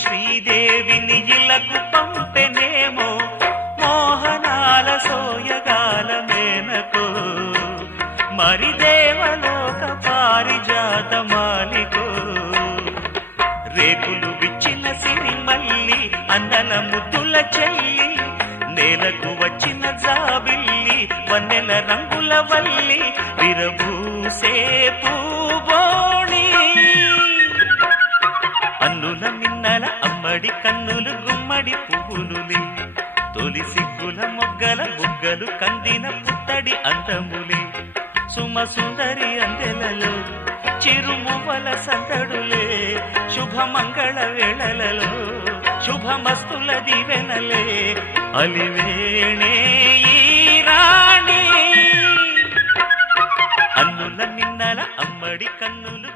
శ్రీదేవిని ఇలకు పంపెనేమో మోహనాల సోయగాల మేనకో మరి దేవలోక పారిజాత మాలికో రేకులు విచ్చిన సిరిమల్లి అన్నల ముద్దుల చెల్లి నేలకు వచ్చిన జాబిల్లి వన్నెల రంగుల వల్లి విరబూసే పూబోణి అన్నుల మిన్నల అమ్మడి కన్నులు గుమ్మడి పువ్వులులే తొలి సిగ్గుల మొగ్గల బుగ్గలు కందిన పుత్తడి అందములే సుమ సుందరి అందెలలో చిరుమువల సందడులే శుభమంగళ వేళలలో శుభమస్తుల దివెనలే అలివేణే ఈ రాణి అన్నుల మిన్నల అమ్మడి కన్నులు